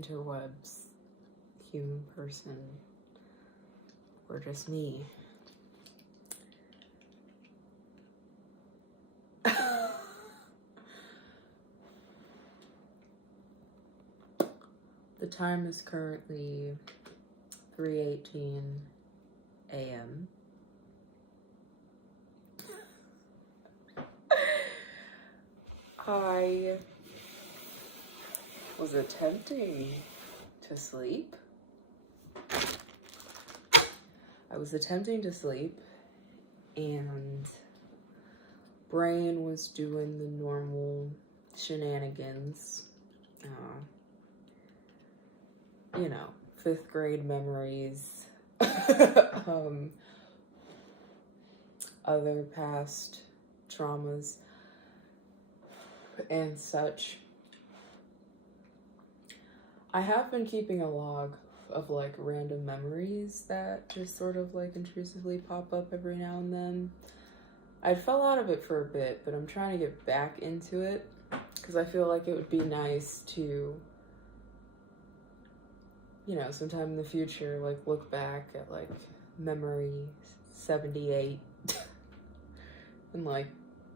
interwebs, human person, or just me. The time is currently 3:18 a.m. I was attempting to sleep. And brain was doing the normal shenanigans. You know, 5th grade memories, other past traumas and such. I have been keeping a log of like random memories that just sort of like intrusively pop up every now and then. I fell out of it for a bit, but I'm trying to get back into it because I feel like it would be nice to, you know, sometime in the future, like look back at like memory 78 and like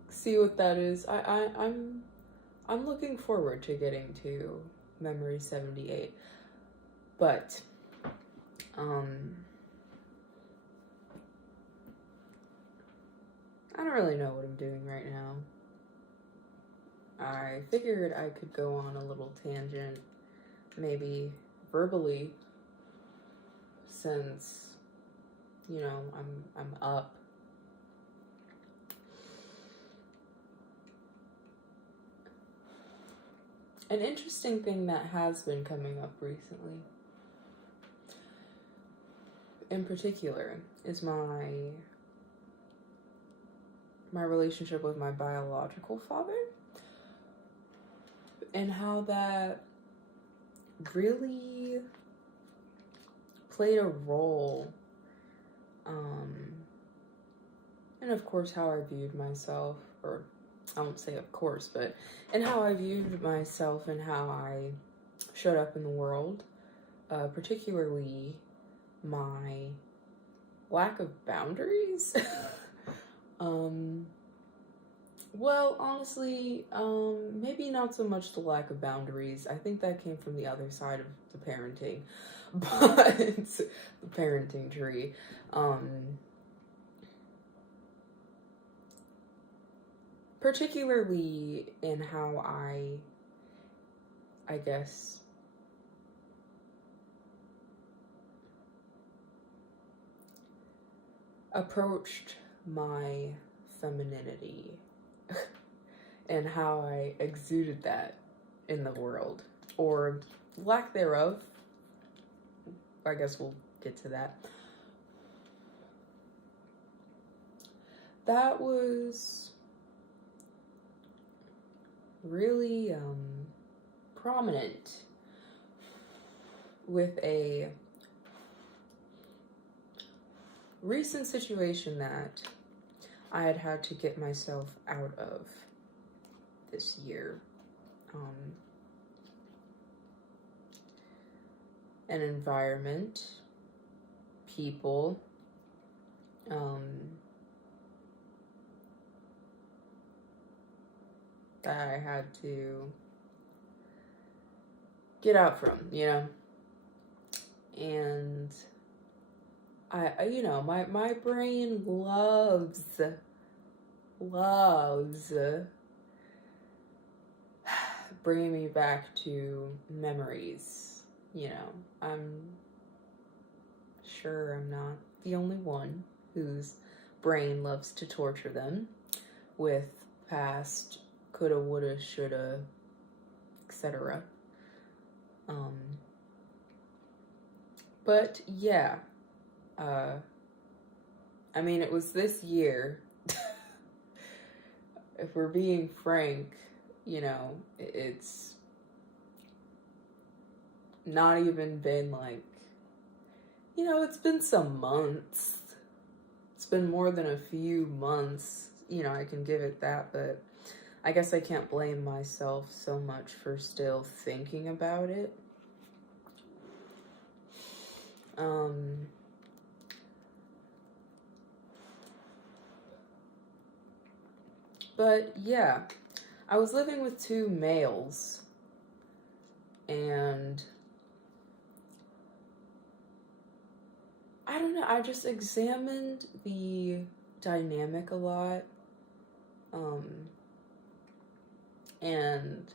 see what that is. I'm looking forward to getting to memory 78, but I don't really know what I'm doing right now. I figured I could go on a little tangent, maybe verbally, since, you know, I'm up. An interesting thing that has been coming up recently, in particular, is my relationship with my biological father, and how that really played a role, and of course how I viewed myself, or I won't say of course, but and how I viewed myself and how I showed up in the world, particularly my lack of boundaries. Well, honestly, maybe not so much the lack of boundaries. I think that came from the other side of the parenting, but the parenting tree. Particularly in how I guess, approached my femininity and how I exuded that in the world, or lack thereof. I guess we'll get to that. That was really prominent with a recent situation that I had to get myself out of this year. An environment, people, that I had to get out from, you know? And I you know, my brain loves bringing me back to memories, you know. I'm sure I'm not the only one whose brain loves to torture them with past coulda, woulda, shoulda, etc. But yeah, I mean, it was this year. If we're being frank, you know, it's not even been like, you know, it's been some months. It's been more than a few months, you know, I can give it that, but I guess I can't blame myself so much for still thinking about it. Um, but yeah, I was living with two males, and I don't know, I just examined the dynamic a lot. And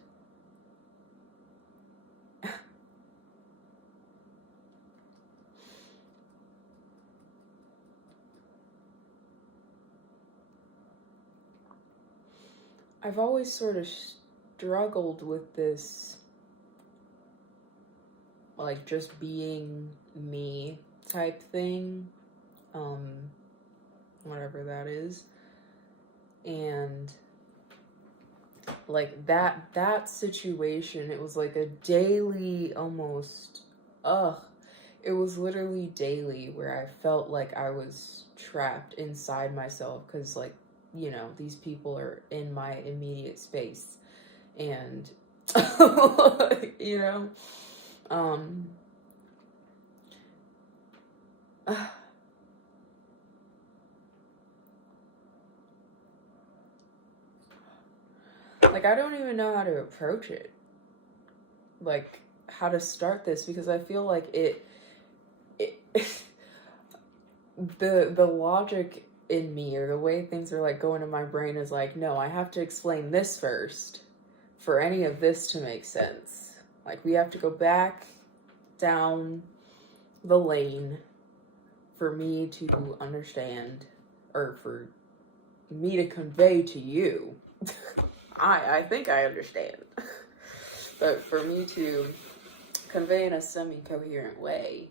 I've always sort of struggled with this, like, just being me type thing, whatever that is. And like that situation, it was like a daily, almost, it was literally daily where I felt like I was trapped inside myself, because, like, you know, these people are in my immediate space, and you know, like, I don't even know how to approach it, like, how to start this, because I feel like it the logic in me, or the way things are like going in my brain, is like, no, I have to explain this first for any of this to make sense. Like, we have to go back down the lane for me to understand, or for me to convey to you. I think I understand. But for me to convey in a semi-coherent way.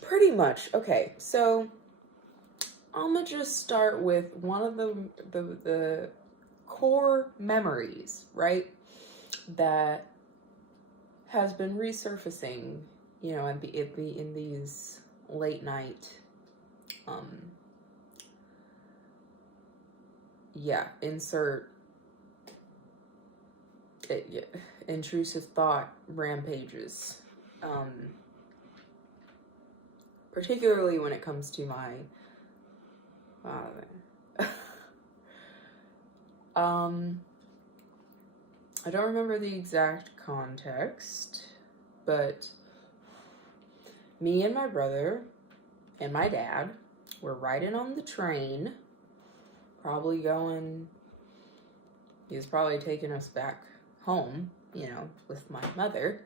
Pretty much. Okay, so I'm gonna just start with one of the core memories, right? That has been resurfacing, you know, in these late night, insert it, intrusive thought rampages, particularly when it comes to my, I don't remember the exact context, but me and my brother and my dad were riding on the train, probably going, he was probably taking us back home, you know, with my mother.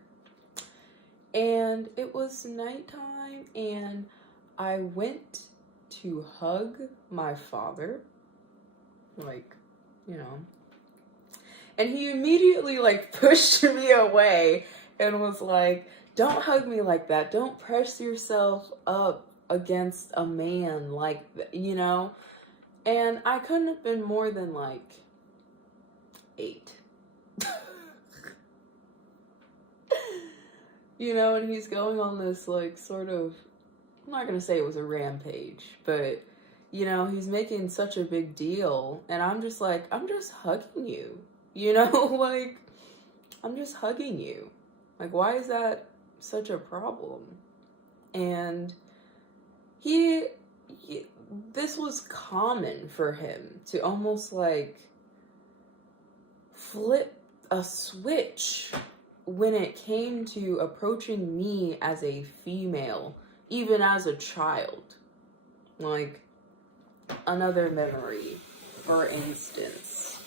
And it was nighttime, and I went to hug my father, like, you know, and he immediately, like, pushed me away and was like, don't hug me like that. Don't press yourself up against a man like, you know? And I couldn't have been more than, like, 8. You know, and he's going on this, like, sort of, I'm not gonna say it was a rampage, but, you know, he's making such a big deal, and I'm just like, I'm just hugging you, you know? Like, I'm just hugging you. Like, why is that such a problem? And this was common for him to almost, like, flip a switch when it came to approaching me as a female, even as a child. Like, another memory, for instance.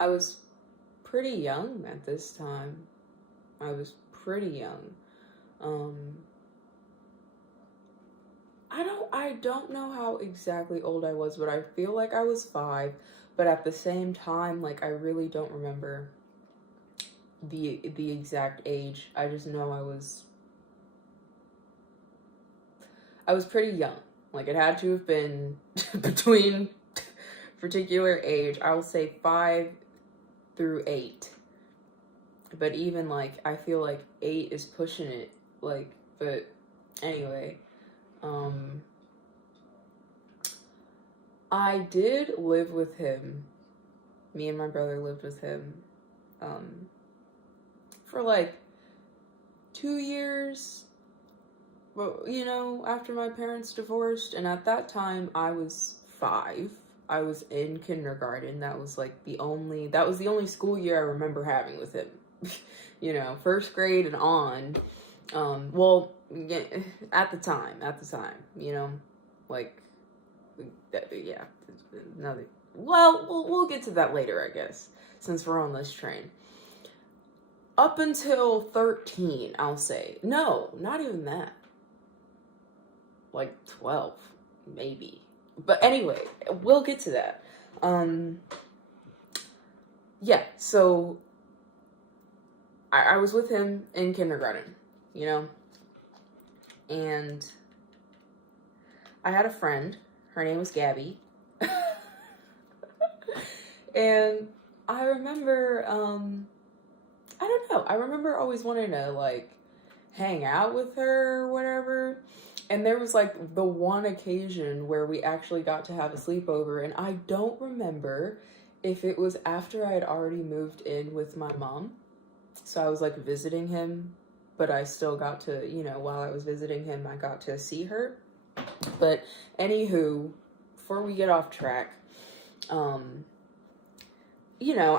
I was pretty young at this time. I was pretty young. I don't know how exactly old I was, but I feel like I was 5, but at the same time, like, I really don't remember the exact age. I just know I was pretty young. Like, it had to have been between particular age. I will say 5 through 8. But even, like, I feel like 8 is pushing it. Like, but anyway, I did live with him. Me and my brother lived with him for like 2 years, after my parents divorced. And at that time, I was 5. I was in kindergarten. That was the only school year I remember having with him. First grade and on. At the time, yeah, another. Well, we'll get to that later, I guess, since we're on this train. Up until 13, I'll say. No, not even that. 12, maybe. But anyway, we'll get to that. Yeah, so I was with him in kindergarten, and I had a friend. Her name was Gabby. And I remember, I don't know. I remember always wanting to, hang out with her or whatever. And there was, the one occasion where we actually got to have a sleepover. And I don't remember if it was after I had already moved in with my mom. So I was, visiting him. But I still got to, while I was visiting him, I got to see her. But anywho, before we get off track,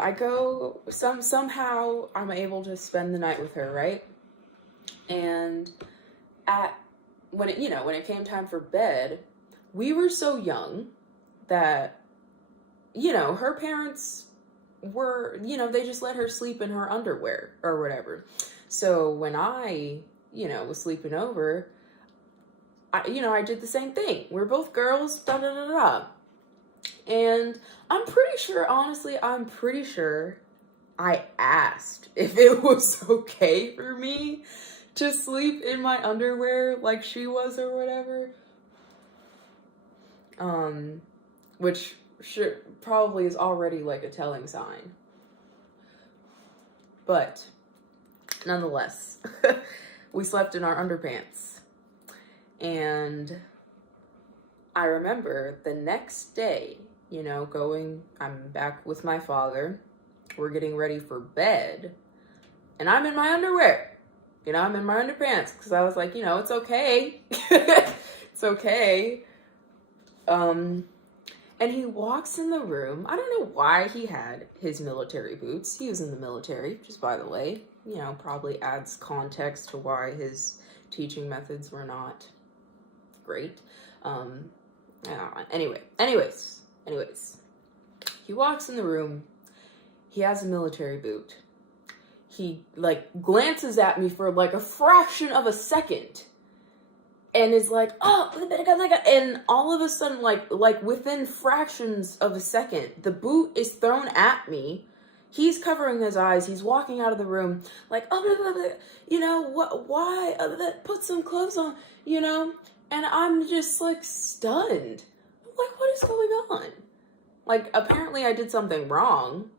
I go, somehow I'm able to spend the night with her, right? And when it came time for bed, we were so young that, her parents were, they just let her sleep in her underwear or whatever. So when I, was sleeping over, I did the same thing. We're both girls, da-da-da-da. And I'm pretty sure I asked if it was okay for me to sleep in my underwear like she was or whatever. Which probably is already a telling sign. But nonetheless, we slept in our underpants. And I remember the next day, I'm back with my father. We're getting ready for bed. And I'm in my underwear. I'm in my underpants. Because I was like, it's okay. It's okay. And he walks in the room. I don't know why he had his military boots. He was in the military, just by the way. Probably adds context to why his teaching methods were not great. Anyways, he walks in the room. He has a military boot. He glances at me for a fraction of a second, and is like, "Oh," and all of a sudden, within fractions of a second, the boot is thrown at me. He's covering his eyes. He's walking out of the room what? Why? Put some clothes on, And I'm just stunned. What is going on? Apparently I did something wrong.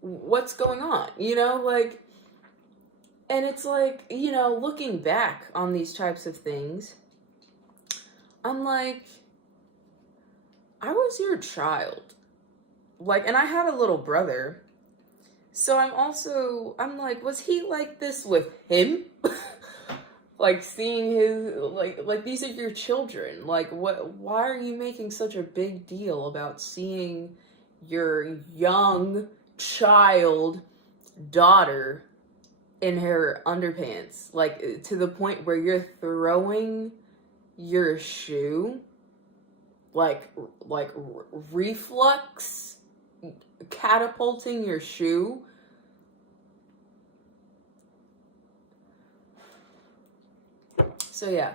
What's going on? And it's looking back on these types of things, I'm like, I was your child. And I have a little brother. So I'm like, was he like this with him? Seeing his, these are your children. Why are you making such a big deal about seeing your young child daughter in her underpants? To the point where you're throwing your shoe, reflux, catapulting your shoe. So yeah,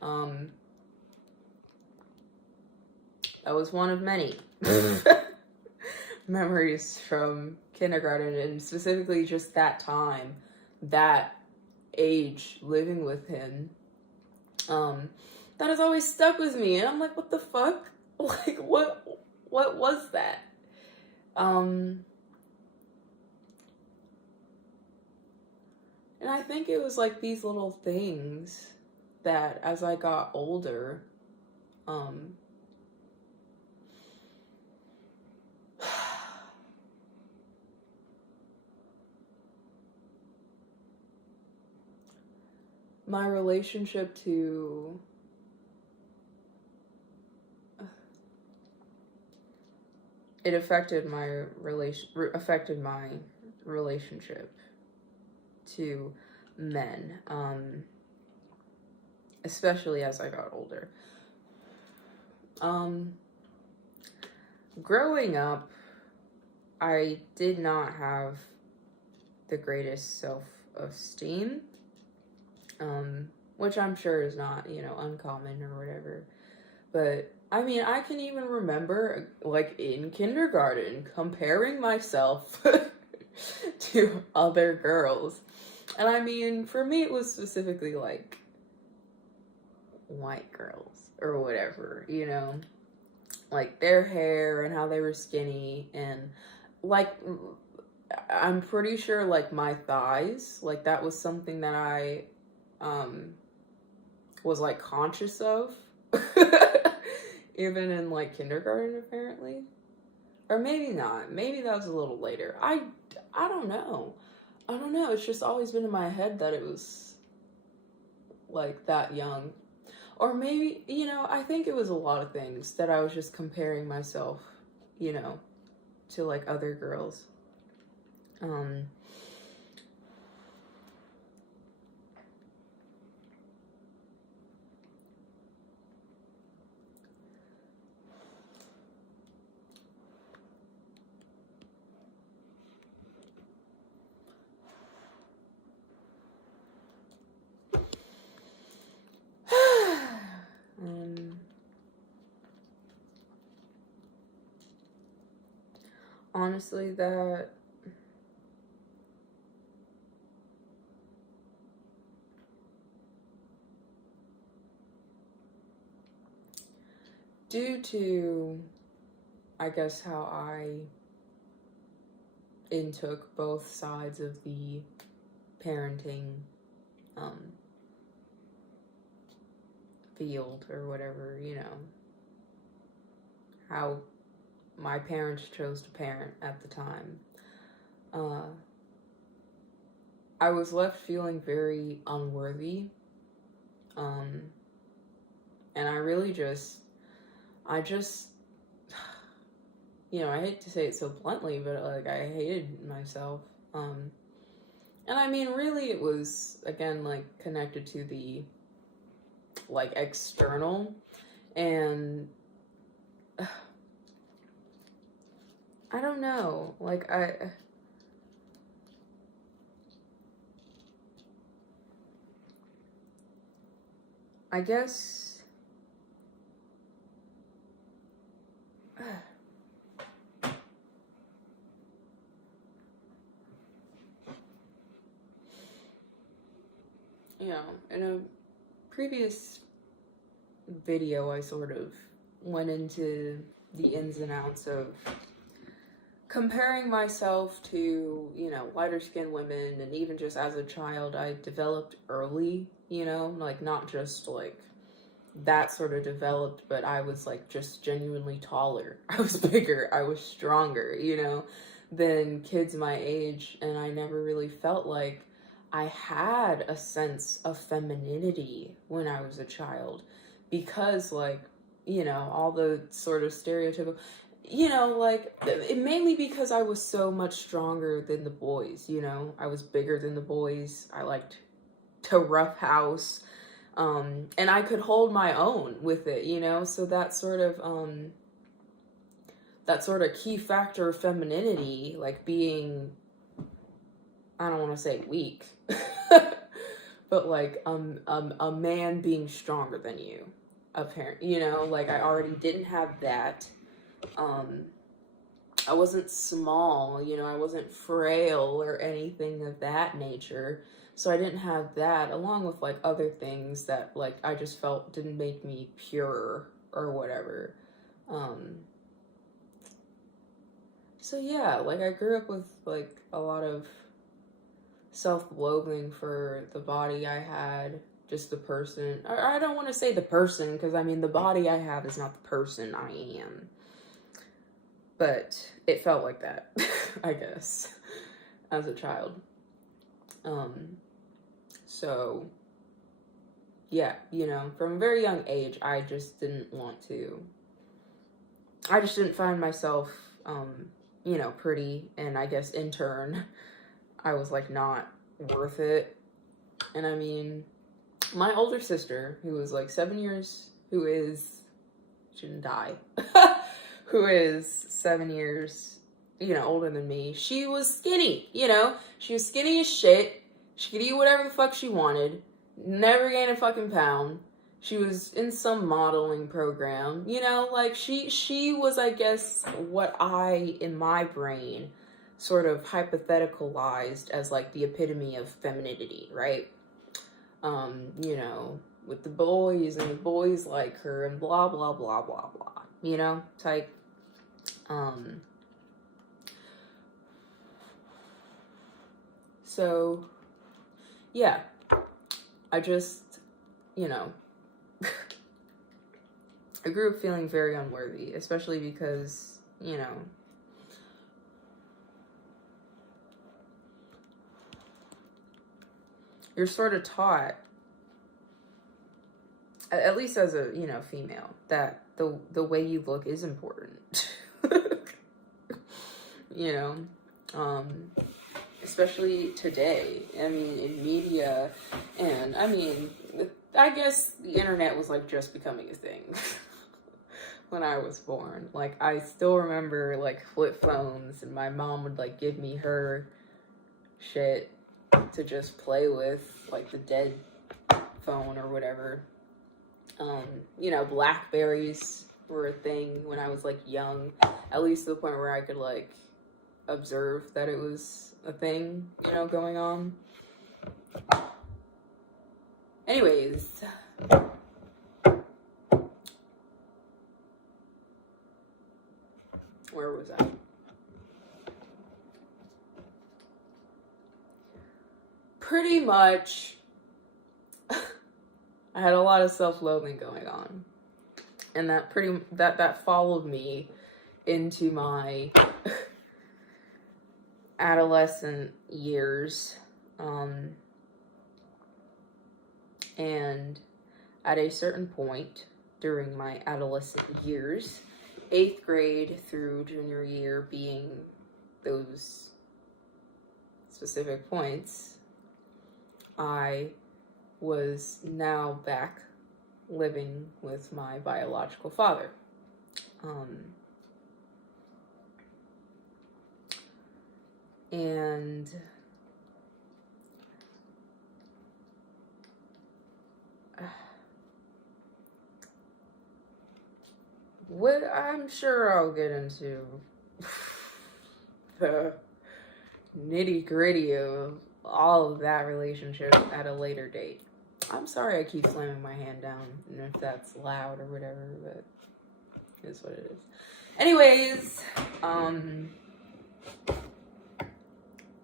that was one of many memories from kindergarten, and specifically just that time, that age, living with him. That has always stuck with me, and I'm like, what the fuck? What was that? And I think it was these little things that as I got older, my relationship to it affected my relationship to men, especially as I got older. Growing up, I did not have the greatest self-esteem, which I'm sure is not, uncommon or whatever. But, I mean, I can even remember, like, in kindergarten, comparing myself to other girls. And, I mean, for me, it was specifically, like, white girls or whatever, like their hair and how they were skinny, and like I'm pretty sure like my thighs, like that was something that I was like conscious of even in like kindergarten apparently, or maybe not, maybe that was a little later. I don't know, it's just always been in my head that it was like that young. Or maybe, I think it was a lot of things that I was just comparing myself, to like other girls. Honestly, that due to, I guess, how I intook both sides of the parenting field or whatever, how my parents chose to parent at the time, I was left feeling very unworthy, and I really I hate to say it so bluntly, but like I hated myself, and I mean really it was again like connected to the like external, and I don't know, like I guess in a previous video I sort of went into the ins and outs of comparing myself to, lighter skinned women, and even just as a child, I developed early, like not just like that sort of developed, but I was like just genuinely taller. I was bigger, I was stronger, than kids my age, and I never really felt like I had a sense of femininity when I was a child, because like, all the sort of stereotypical, like, mainly because I was so much stronger than the boys, I was bigger than the boys, I liked to roughhouse, and I could hold my own with it, so that sort of key factor of femininity, like being, I don't want to say weak, but like, a man being stronger than you, apparently, like I already didn't have that. I wasn't small, I wasn't frail or anything of that nature. So I didn't have that, along with like other things that like I just felt didn't make me pure or whatever. So yeah, like I grew up with like a lot of self-loathing for the body I had, just the person. I don't want to say the person, because I mean the body I have is not the person I am. But it felt like that, I guess, as a child. So yeah, you know, from a very young age, I just didn't find myself, you know, pretty, and I guess in turn, I was like not worth it. And I mean, my older sister, who was like 7 years, shouldn't die, who is 7 years, you know, older than me, she was skinny, you know, she was skinny as shit. She could eat whatever the fuck she wanted, never gain a fucking pound. She was in some modeling program, you know, like she was, I guess, what I, in my brain, sort of hypotheticalized as like the epitome of femininity, right? You know, with the boys, and the boys like her, and blah, blah, blah, blah, blah, you know, type. So, yeah, I just, you know, I grew up feeling very unworthy, especially because, you know, you're sort of taught, at least as a, you know, female, that the way you look is important. You know, especially today. I mean, in media, and I mean, I guess the internet was like just becoming a thing when I was born. Like, I still remember like flip phones, and my mom would like give me her shit to just play with, like the dead phone or whatever. You know, Blackberries were a thing when I was like young, at least to the point where I could like observe that it was a thing, you know, going on. Anyways, where was I? Pretty much, I had a lot of self-loathing going on, and that followed me into my adolescent years, and at a certain point during my adolescent years, 8th grade through junior year being those specific points, I was now back living with my biological father. And what I'm sure I'll get into the nitty-gritty of all of that relationship at a later date. I'm sorry I keep slamming my hand down, and if that's loud or whatever, but it's what it is. Anyways,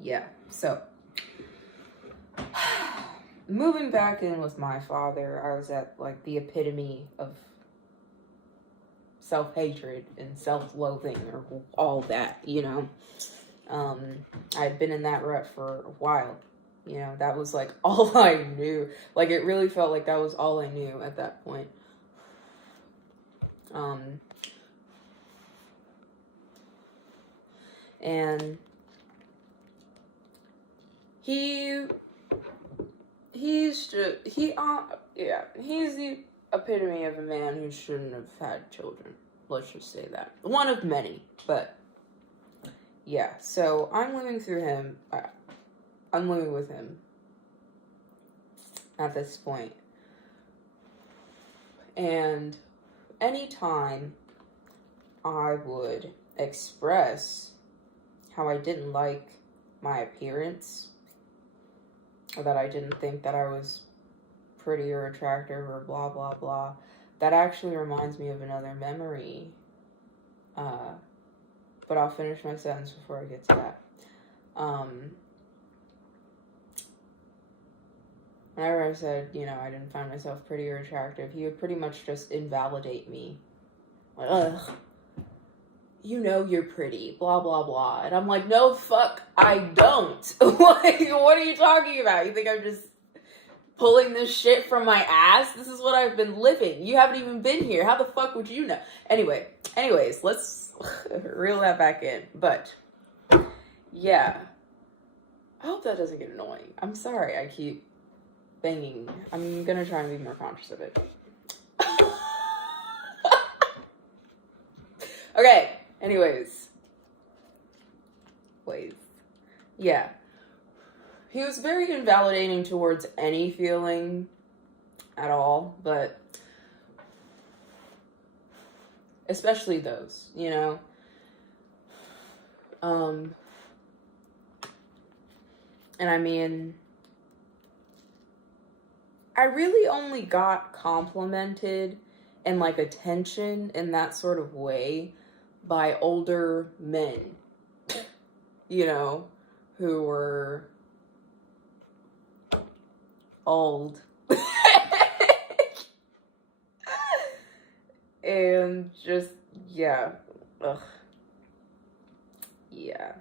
yeah, so moving back in with my father, I was at like the epitome of self-hatred and self-loathing, or all that, you know. I'd been in that rut for a while, you know. That was like all I knew. Like, it really felt like that was all I knew at that point. And he's the epitome of a man who shouldn't have had children. Let's just say that. One of many, but yeah. So I'm living with him at this point. And anytime I would express how I didn't like my appearance, or that I didn't think that I was pretty or attractive or blah, blah, blah, that actually reminds me of another memory. But I'll finish my sentence before I get to that. Whenever I said, you know, I didn't find myself pretty or attractive, he would pretty much just invalidate me. Like, ugh, you know you're pretty, blah, blah, blah. And I'm like, no, fuck, I don't. Like, what are you talking about? You think I'm just pulling this shit from my ass. This is what I've been living. You haven't even been here. How the fuck would you know? Anyways, let's reel that back in. But yeah, I hope that doesn't get annoying. I'm sorry I keep banging. I'm gonna try and be more conscious of it. Okay, anyways. Yeah. He was very invalidating towards any feeling at all, but especially those, you know? And I mean, I really only got complimented and like attention in that sort of way by older men, you know, who were old. And just, yeah. Ugh. Yeah.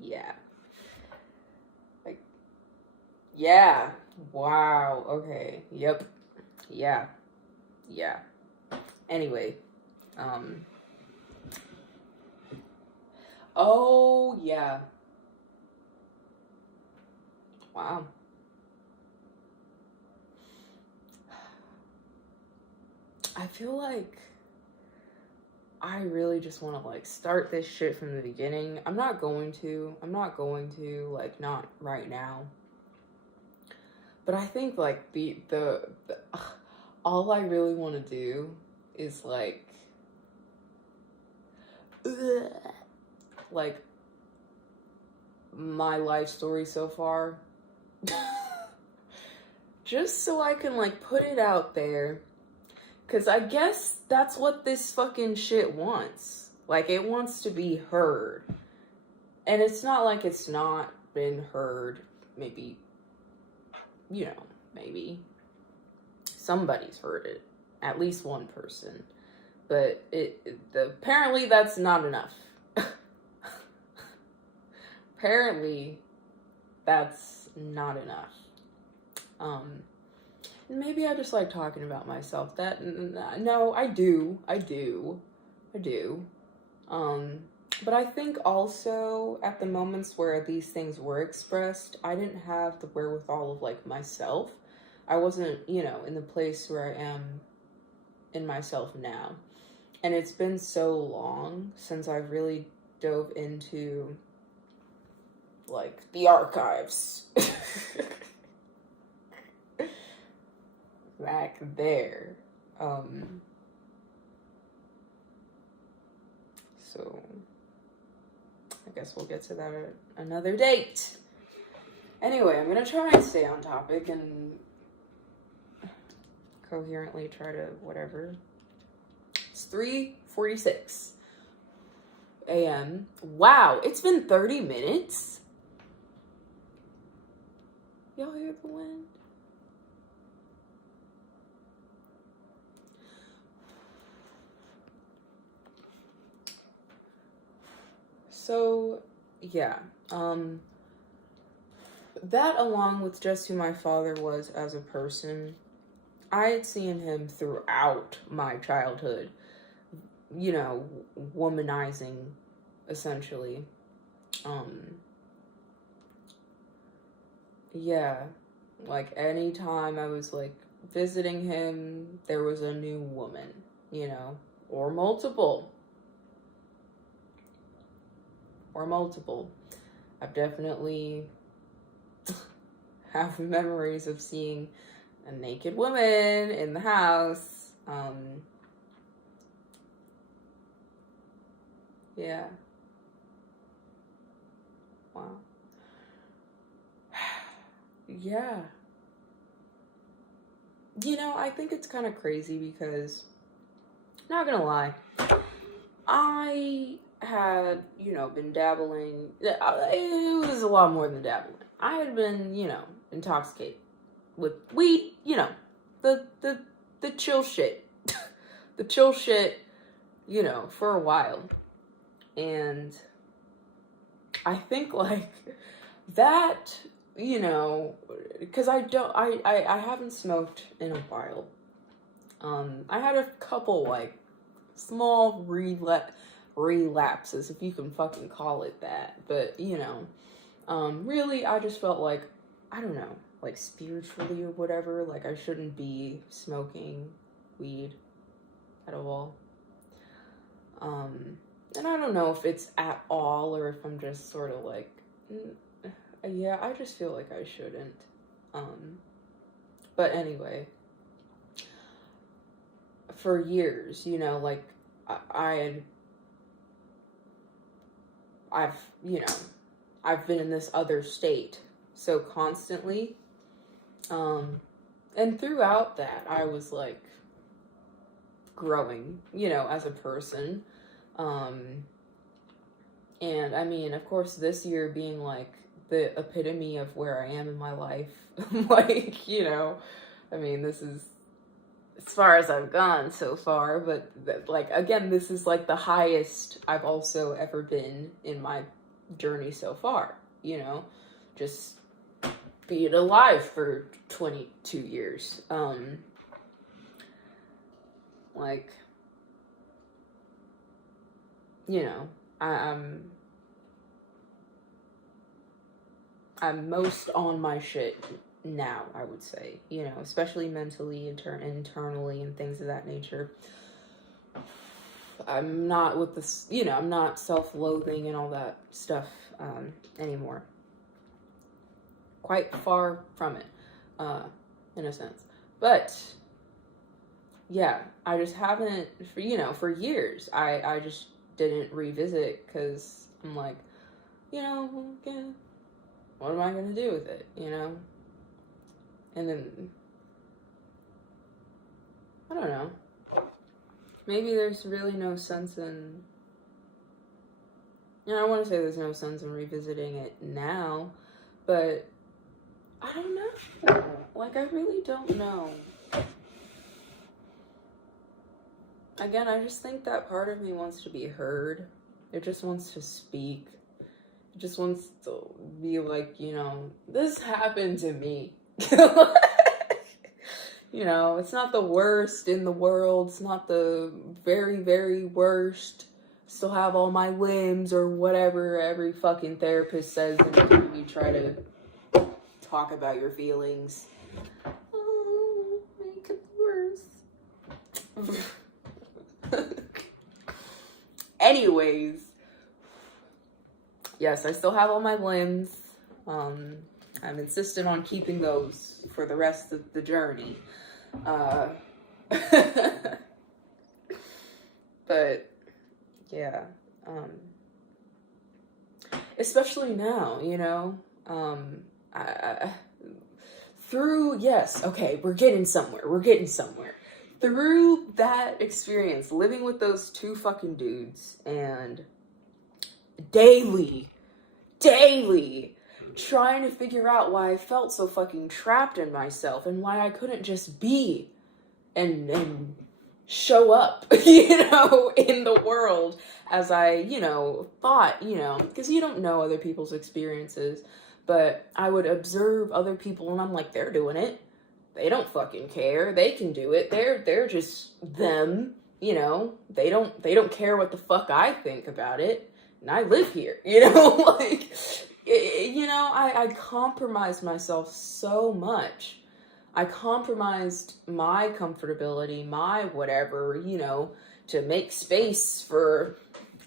Yeah. Like, yeah. Wow. Okay. Yep. Yeah. Yeah. Anyway. Oh, yeah. Wow. I feel like I really just want to like start this shit from the beginning. I'm not going to, like, not right now. But I think like the all I really want to do is like my life story so far. Just so I can like put it out there. Cause I guess that's what this fucking shit wants. Like, it wants to be heard. And it's not like it's not been heard. Maybe, you know, maybe somebody's heard it. At least one person. But apparently that's not enough. Apparently that's not enough. Maybe I just like talking about myself. No, I do. But I think also at the moments where these things were expressed, I didn't have the wherewithal of like myself. I wasn't, you know, in the place where I am in myself now. And it's been so long since I've really dove into like the archives. Back there. So I guess we'll get to that at another date. Anyway, I'm gonna try and stay on topic and coherently try to whatever. It's 3:46 a.m. Wow, it's been 30 minutes. Y'all hear the wind? So, yeah, that along with just who my father was as a person, I had seen him throughout my childhood, you know, womanizing, essentially. Yeah, like anytime I was like visiting him, there was a new woman, you know, or multiple. I've definitely have memories of seeing a naked woman in the house. Yeah. Wow. Yeah. You know, I think it's kind of crazy because, not gonna lie, I had, you know, been dabbling. It was a lot more than dabbling. I had been, you know, intoxicated with weed, you know, the chill shit. The chill shit, you know, for a while. And I think, like, that you know, because I haven't smoked in a while. I had a couple, like, small relapses, if you can fucking call it that. But, you know, really, I just felt like, I don't know, like, spiritually or whatever, like, I shouldn't be smoking weed at all. And I don't know if it's at all, or if I'm just sort of like, yeah, I just feel like I shouldn't. But anyway, for years, you know, like, I've, you know, I've been in this other state so constantly. And throughout that, I was, like, growing, you know, as a person. And I mean, of course, this year being, like, the epitome of where I am in my life, like, you know, I mean, this is as far as I've gone so far, but, like, again, this is, like, the highest I've also ever been in my journey so far, you know, just being alive for 22 years, like, you know, I'm most on my shit now, I would say, you know, especially mentally, internally, and things of that nature. I'm not with this, you know, I'm not self-loathing and all that stuff anymore. Quite far from it, in a sense. But yeah, I just haven't, you know, for years, I just didn't revisit, because I'm like, you know, okay, what am I going to do with it, you know? And then, I don't know, maybe there's really no sense in, you know, I want to say there's no sense in revisiting it now, but I don't know, like, I really don't know. Again, I just think that part of me wants to be heard. It just wants to speak. It just wants to be like, you know, this happened to me. You know, it's not the worst in the world. It's not the very, very worst. Still have all my limbs, or whatever every fucking therapist says when you try to talk about your feelings. Oh, make it worse. Anyways, yes, I still have all my limbs. I'm insistent on keeping those for the rest of the journey. But yeah, especially now, you know, through, yes, okay, we're getting somewhere. Through that experience, living with those two fucking dudes, and daily trying to figure out why I felt so fucking trapped in myself, and why I couldn't just be and show up, you know, in the world as I, you know, thought, you know, because you don't know other people's experiences, but I would observe other people, and I'm like, they're doing it. They don't fucking care. They can do it. They're just them, you know. They don't care what the fuck I think about it. And I live here, you know, like, you know, I compromised myself so much. I compromised my comfortability, my whatever, you know, to make space for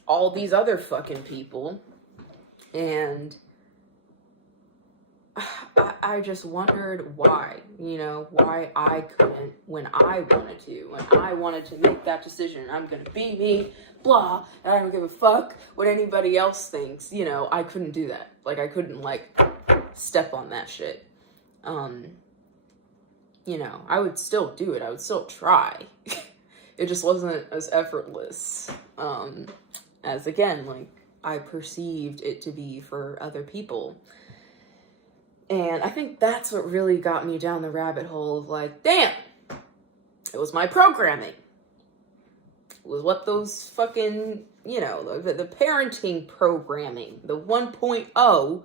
all these other fucking people. And I just wondered why, you know, why I couldn't when I wanted to make that decision. I'm gonna be me, blah, and I don't give a fuck what anybody else thinks, you know. I couldn't do that. Like, I couldn't, like, step on that shit. You know, I would still do it. I would still try. It just wasn't as effortless, as, again, like, I perceived it to be for other people. And I think that's what really got me down the rabbit hole of, like, damn, it was my programming. It was what those fucking, you know, the parenting programming, the 1.0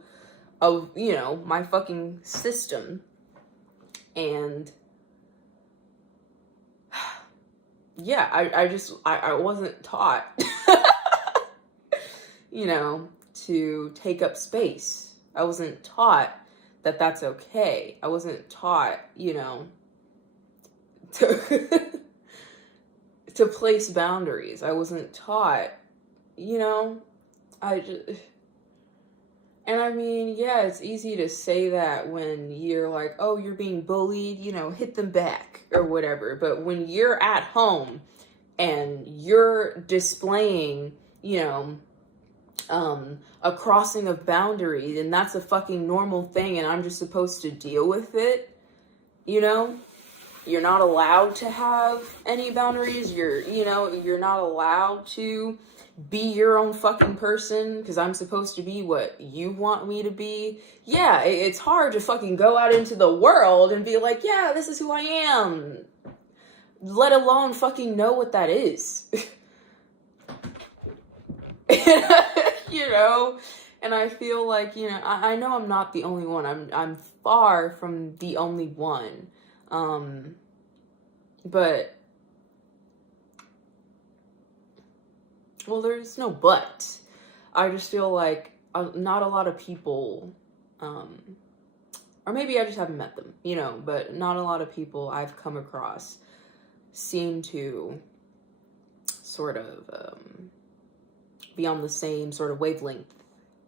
of, you know, my fucking system. And yeah, I wasn't taught, you know, to take up space. I wasn't taught that that's okay. I wasn't taught, you know, to to place boundaries. I wasn't taught, you know, and I mean, yeah, it's easy to say that when you're like, oh, you're being bullied, you know, hit them back or whatever. But when you're at home and you're displaying, you know, a crossing of boundaries, and that's a fucking normal thing, and I'm just supposed to deal with it, you know? You're not allowed to have any boundaries. You're not allowed to be your own fucking person because I'm supposed to be what you want me to be. Yeah, it's hard to fucking go out into the world and be like, yeah, this is who I am. Let alone fucking know what that is. You know? And I feel like, you know, I know I'm not the only one. I'm far from the only one. But, well, there's no but. I just feel like not a lot of people, or maybe I just haven't met them, you know, but not a lot of people I've come across seem to sort of, be on the same sort of wavelength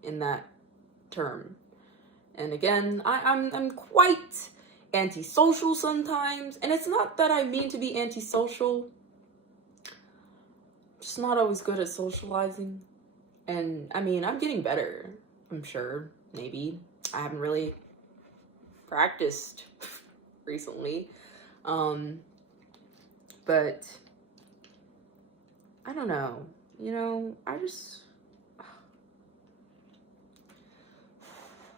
in that term. And again, I'm quite antisocial sometimes, and it's not that I mean to be antisocial. I'm just not always good at socializing. And I mean, I'm getting better, I'm sure. Maybe I haven't really practiced recently, but I don't know, you know,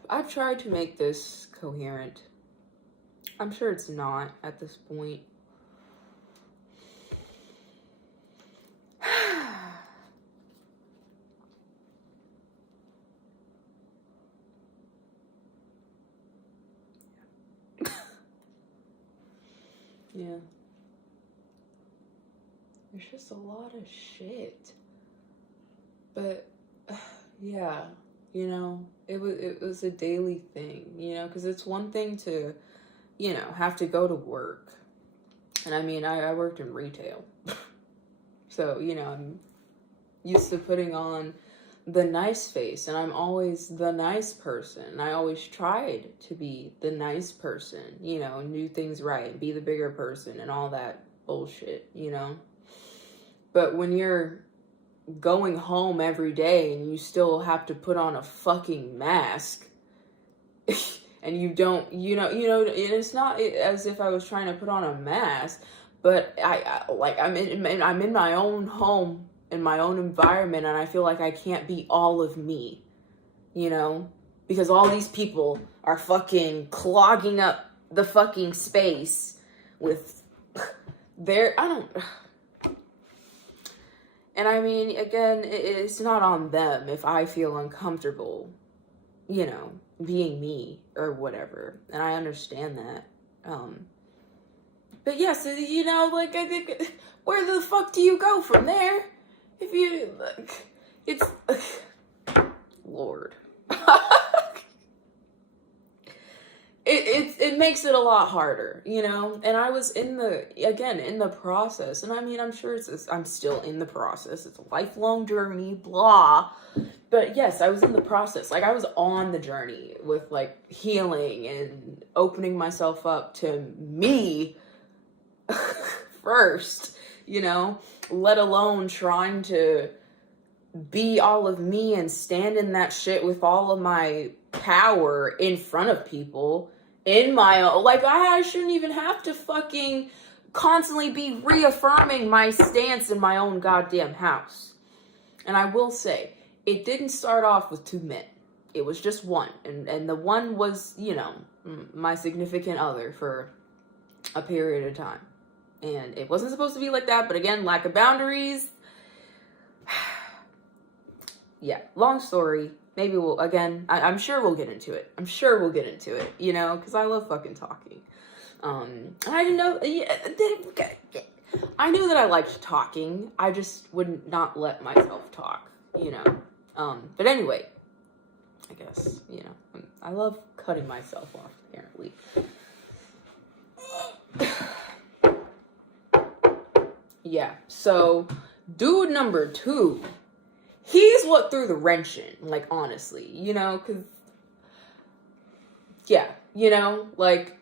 I've tried to make this coherent. I'm sure it's not at this point. Yeah. There's just a lot of shit. But, yeah, you know, it was a daily thing, you know, because it's one thing to, you know, have to go to work. And I mean, I worked in retail. So, you know, I'm used to putting on the nice face, and I'm always the nice person. And I always tried to be the nice person, you know, and do things right, and be the bigger person and all that bullshit, you know. But when you're going home every day and you still have to put on a fucking mask, and you don't, you know, it's not as if I was trying to put on a mask, but I'm in my own home, in my own environment, and I feel like I can't be all of me, you know, because all these people are fucking clogging up the fucking space with and I mean, again, it's not on them if I feel uncomfortable, you know, being me or whatever. And I understand that. But yeah, so, you know, like, I think, where the fuck do you go from there? If you, like, it's, Lord. It makes it a lot harder, you know? And I was in the process. And I mean, I'm sure I'm still in the process. It's a lifelong journey, blah. But yes, I was in the process. Like, I was on the journey with, like, healing and opening myself up to me first, you know? Let alone trying to be all of me and stand in that shit with all of my power in front of people. In my own, like, I shouldn't even have to fucking constantly be reaffirming my stance in my own goddamn house. And I will say, it didn't start off with two men. It was just one. And the one was, you know, my significant other for a period of time. And it wasn't supposed to be like that, but again, lack of boundaries. Yeah, long story. maybe we'll, again, I'm sure we'll get into it. I'm sure we'll get into it, you know, because I love fucking talking. And I didn't know, I knew that I liked talking. I just would not let myself talk, you know. But anyway, I guess, you know, I love cutting myself off, apparently. Yeah, so dude number 2, he's what threw the wrench in, like, honestly, you know, because, yeah, you know, like,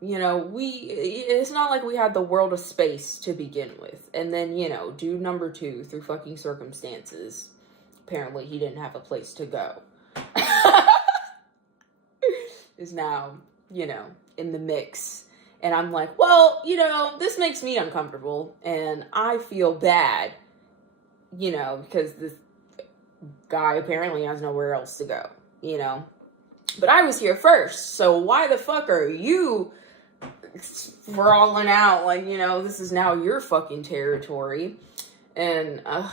you know, it's not like we had the world of space to begin with, and then, you know, dude number 2, through fucking circumstances, apparently he didn't have a place to go, is now, you know, in the mix. And I'm like, well, you know, this makes me uncomfortable, and I feel bad, you know, because this guy apparently has nowhere else to go, you know. But I was here first, so why the fuck are you sprawling out like, you know, this is now your fucking territory? And, I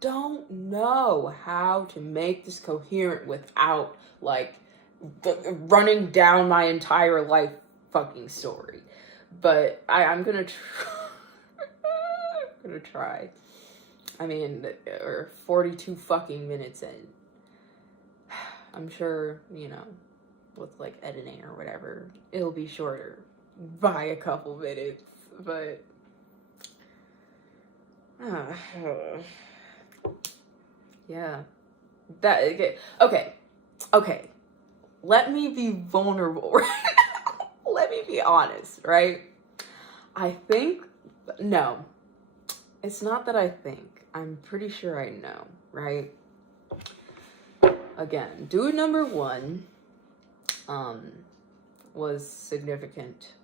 don't know how to make this coherent without, like, running down my entire life fucking story. But I'm gonna try. I mean, we're 42 fucking minutes in. I'm sure, you know, with like editing or whatever, it'll be shorter by a couple minutes, but yeah, okay, let me be vulnerable right now. Let me be honest, right? No, it's not that I think, I'm pretty sure I know, right? Again, dude number 1 was significant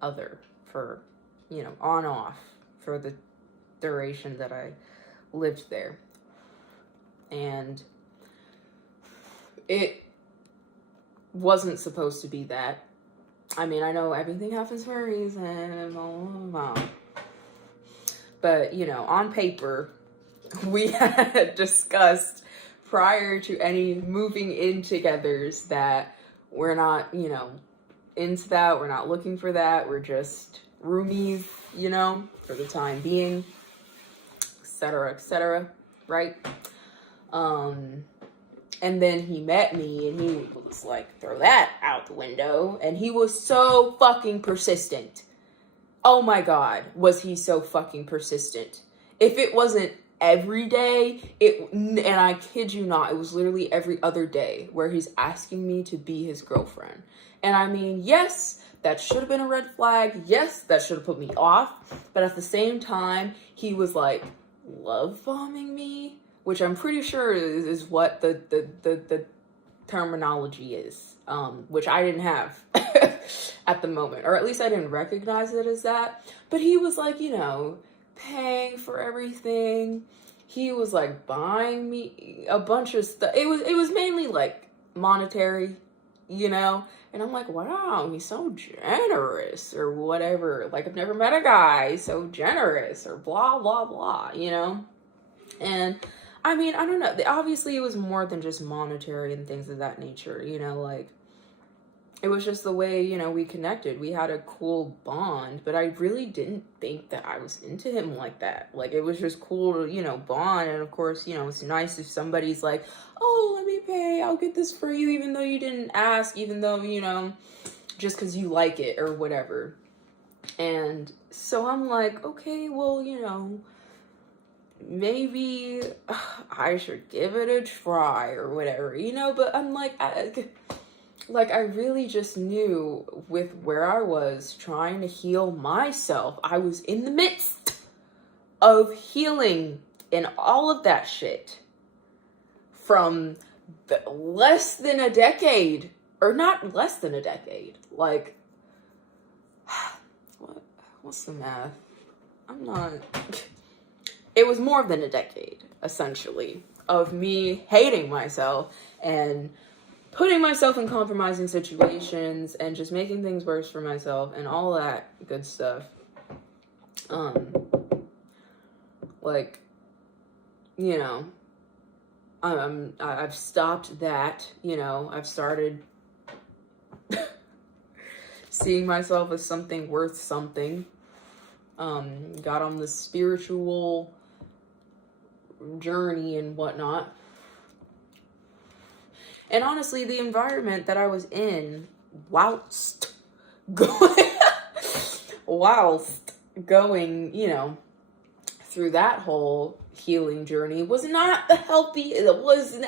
other for, you know, on off for the duration that I lived there. And it wasn't supposed to be that. I mean, I know everything happens for a reason, blah, blah, blah. But, you know, on paper, we had discussed prior to any moving in togethers that we're not, you know, into that. We're not looking for that. We're just roomies, you know, for the time being, etc., right? And then he met me and he was like, throw that out the window. And he was so fucking persistent. Oh my God, was he so fucking persistent. If it wasn't every day, and I kid you not, it was literally every other day where he's asking me to be his girlfriend. And I mean, yes, that should have been a red flag. Yes, that should have put me off. But at the same time, he was like love bombing me, which I'm pretty sure is what the terminology is, which I didn't have at the moment, or at least I didn't recognize it as that. But he was like, you know, paying for everything. He was like buying me a bunch of stuff. It was mainly like monetary, you know. And I'm like, wow, he's so generous or whatever. Like, I've never met a guy so generous or blah blah blah, you know. And I mean, I don't know. Obviously, it was more than just monetary and things of that nature, you know, like, it was just the way, you know, we connected. We had a cool bond, but I really didn't think that I was into him like that. Like, it was just cool to, you know, bond. And of course, you know, it's nice if somebody's like, oh, let me pay, I'll get this for you, even though you didn't ask, even though, you know, just because you like it or whatever. And so I'm like, okay, well, you know, maybe I should give it a try or whatever, you know. But I'm like, I really just knew with where I was trying to heal myself. I was in the midst of healing and all of that shit from less than a decade, or not less than a decade. Like, what's the math? It was more than a decade, essentially, of me hating myself and putting myself in compromising situations and just making things worse for myself and all that good stuff. like, you know, I've stopped that, you know, I've started seeing myself as something worth something. Got on the spiritual journey and whatnot. And honestly, the environment that I was in whilst going, you know, through that whole healing journey was not the healthy, it was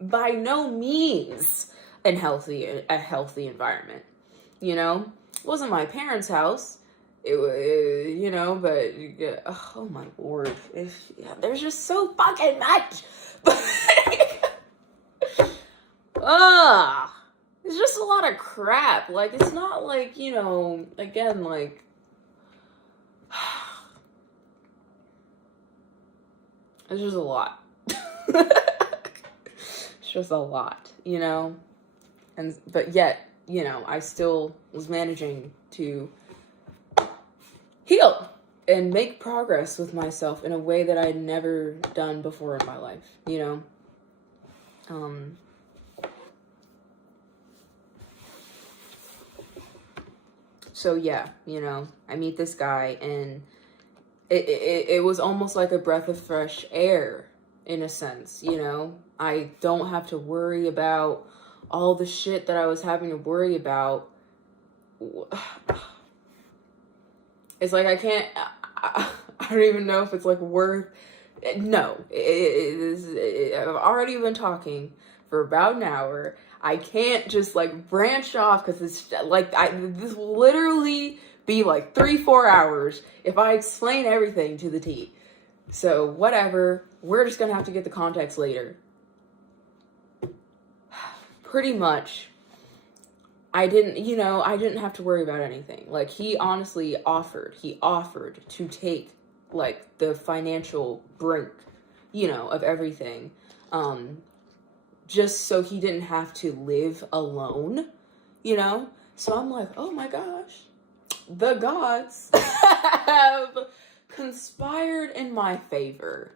by no means a healthy environment, you know? It wasn't my parents' house. It was, you know, but, oh my lord, there's just so fucking much. It's just a lot of crap. Like, it's not like, you know, again, like, it's just a lot. It's just a lot, you know? But yet, you know, I still was managing to heal and make progress with myself in a way that I had never done before in my life, you know? So yeah, you know, I meet this guy and it was almost like a breath of fresh air in a sense, you know? I don't have to worry about all the shit that I was having to worry about. It's like I don't even know if it's like worth. No, I've already been talking for about an hour. I can't just like branch off because it's like this will literally be like 3-4 hours if I explain everything to the T. So whatever, we're just gonna have to get the context later. Pretty much, I didn't have to worry about anything. Like, he honestly offered to take, like, the financial brink, you know, of everything, just so he didn't have to live alone, you know? So I'm like, oh my gosh, the gods have conspired in my favor.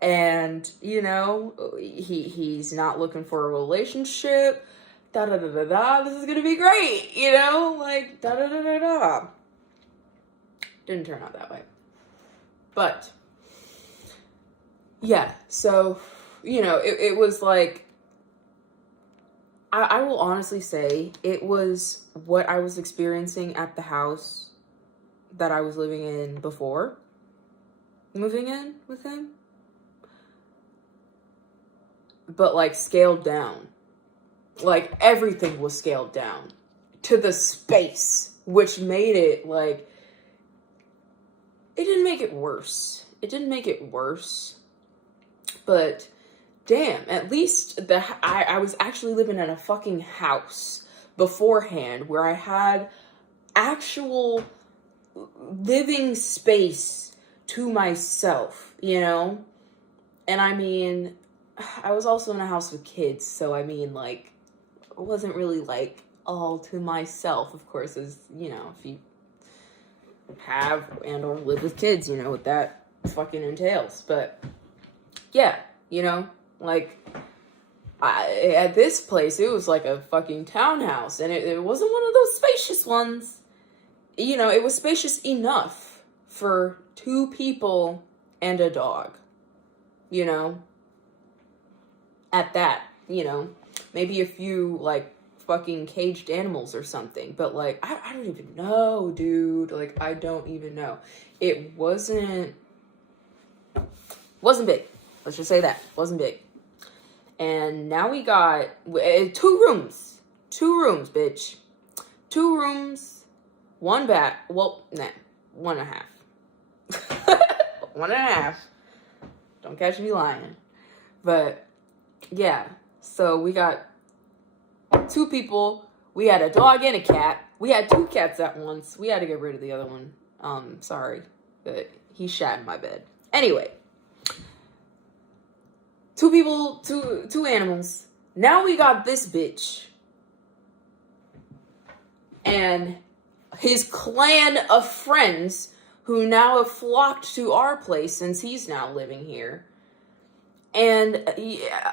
And, you know, he's not looking for a relationship. Da-da-da-da-da, this is gonna be great, you know? Like, da-da-da-da-da. Didn't turn out that way. But, yeah, so, you know, it was like, I will honestly say, it was what I was experiencing at the house that I was living in before moving in with him. But, like, scaled down. Like, everything was scaled down to the space, which made it, like, it didn't make it worse. But, damn, at least I was actually living in a fucking house beforehand where I had actual living space to myself, you know? And I mean, I was also in a house with kids, so I mean, like, it wasn't really, like, all to myself, of course, as, you know, if you have and or live with kids, you know, what that fucking entails. But, yeah, you know, like, at this place, it was like a fucking townhouse, and it wasn't one of those spacious ones. You know, it was spacious enough for 2 people and a dog, you know? At that, you know, maybe a few, like, fucking caged animals or something, but, like, I don't even know, dude, like, I don't even know. It wasn't big, let's just say that, wasn't big. And now we got 2 rooms, bitch, 2 rooms, 1 bath, well, nah, 1.5, 1.5, don't catch me lying, but, yeah, so we got 2 people, we had a dog and a cat, we had 2 cats at once, we had to get rid of the other one, sorry, but he shat in my bed. Anyway, 2 people, 2 animals, now we got this bitch, and his clan of friends, who now have flocked to our place since he's now living here. And yeah,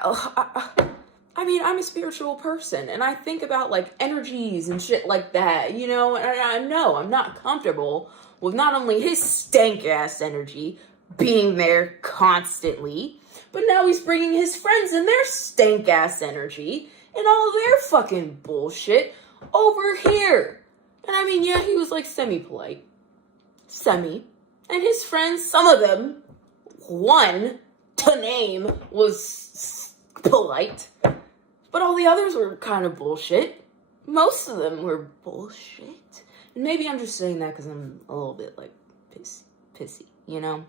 I mean, I'm a spiritual person, and I think about, like, energies and shit like that, you know, and I know I'm not comfortable with not only his stank-ass energy being there constantly, but now he's bringing his friends and their stank-ass energy and all their fucking bullshit over here. And I mean, yeah, he was, like, semi-polite. And his friends, some of them, one to name, was polite. But all the others were kind of bullshit. Most of them were bullshit. And maybe I'm just saying that because I'm a little bit, like, pissy, you know?